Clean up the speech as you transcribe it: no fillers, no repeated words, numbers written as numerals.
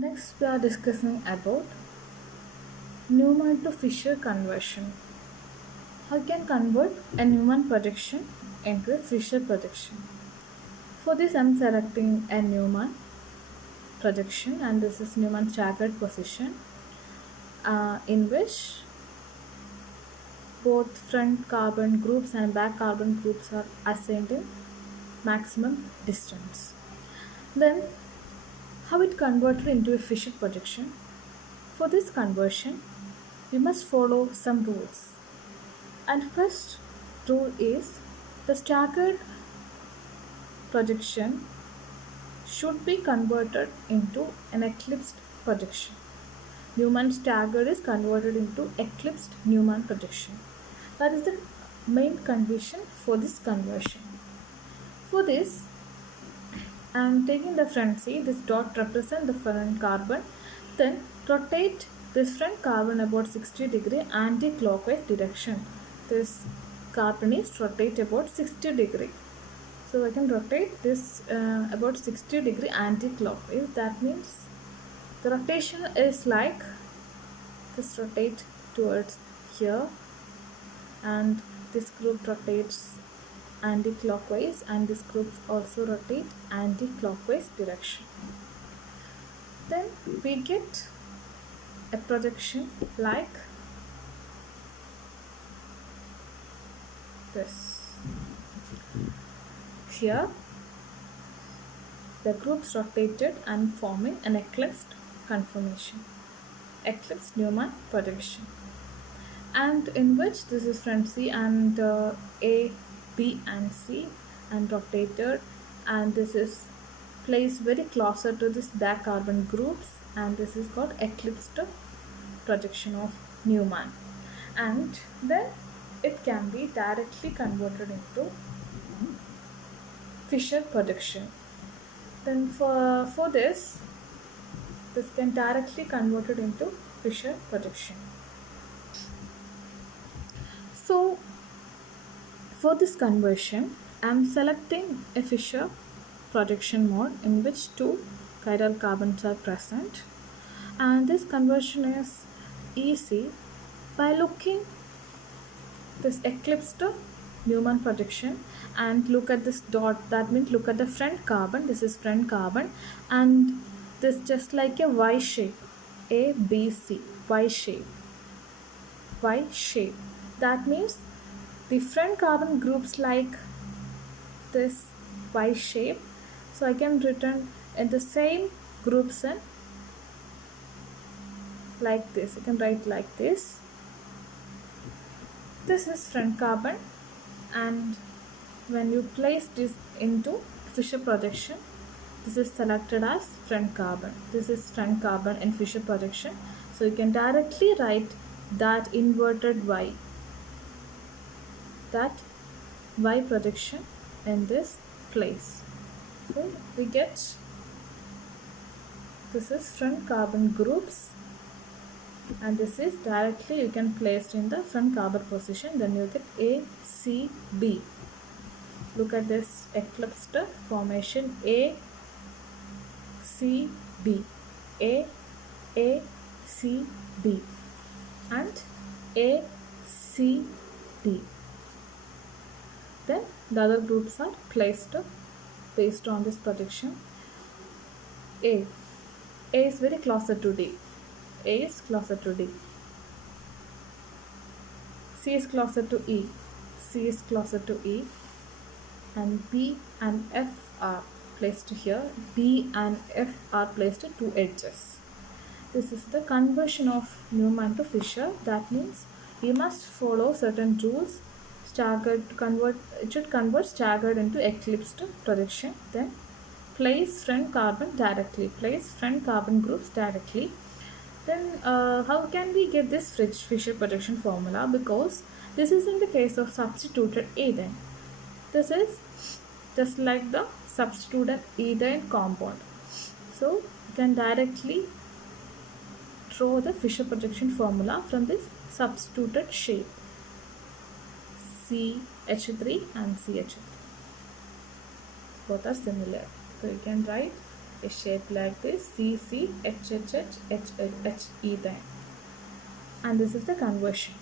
Next, we are discussing about Newman to Fisher conversion. How you can convert a Newman projection into a Fisher projection? For this, I am selecting a Newman projection, and this is Newman staggered position, in which both front carbon groups and back carbon groups are assigned in maximum distance. Then, how it converted into a Fisher projection? For this conversion, we must follow some rules. And first rule is the staggered projection should be converted into an eclipsed projection. Newman staggered is converted into eclipsed Newman projection. That is the main condition for this conversion. For this, I am taking the front C, this dot represents the front carbon, then rotate this front carbon about 60-degree anti-clockwise direction. This carbon is rotate about 60-degree. So I can rotate this about 60-degree anti-clockwise. That means the rotation is like this, rotate towards here, and this group rotates anti-clockwise, and this group also rotate anti-clockwise direction. Then we get a projection like this. Here the groups rotated and forming an eclipsed conformation, eclipsed Newman projection, and in which this is front C and A, B and C and rotated, and this is placed very closer to this back carbon groups, and this is called eclipsed projection of Newman. And then it can be directly converted into Fisher projection. Then for this can directly converted into Fisher projection. So for this conversion, I am selecting a Fisher projection mode in which two chiral carbons are present, and this conversion is easy by looking this eclipsed Newman projection and look at this dot. That means look at the front carbon. This is front carbon, and this just like a Y shape, A, B, C, Y shape, Y shape. That means the front carbon groups like this Y shape. So I can return in the same groups and like this. I can write like this. This is front carbon, and when you place this into Fisher projection, this is selected as front carbon. This is front carbon in Fisher projection. So you can directly write that inverted Y, that Y projection in this place. So we get this is front carbon groups, and this is directly you can place in the front carbon position. Then you get A, C, B. Look at this eclipsed formation, A, C, B, A, C, B, and A, C, D. Then the other groups are placed based on this projection. A is very closer to D. A is closer to D. C is closer to E. C is closer to E. And B and F are placed here. B and F are placed at two edges. This is the conversion of Newman to Fisher. That means we must follow certain rules. It should convert staggered into eclipsed projection. Then place front carbon directly. Place front carbon groups directly. Then how can we get this Fisher projection formula? Because this is in the case of substituted ethane. This is just like the substituted ethane compound. So you can directly draw the Fisher projection formula from this substituted shape, CH3 and CH3. Both are similar. So you can write is shaped like this, CC, HHH, HHE then. And this is the conversion.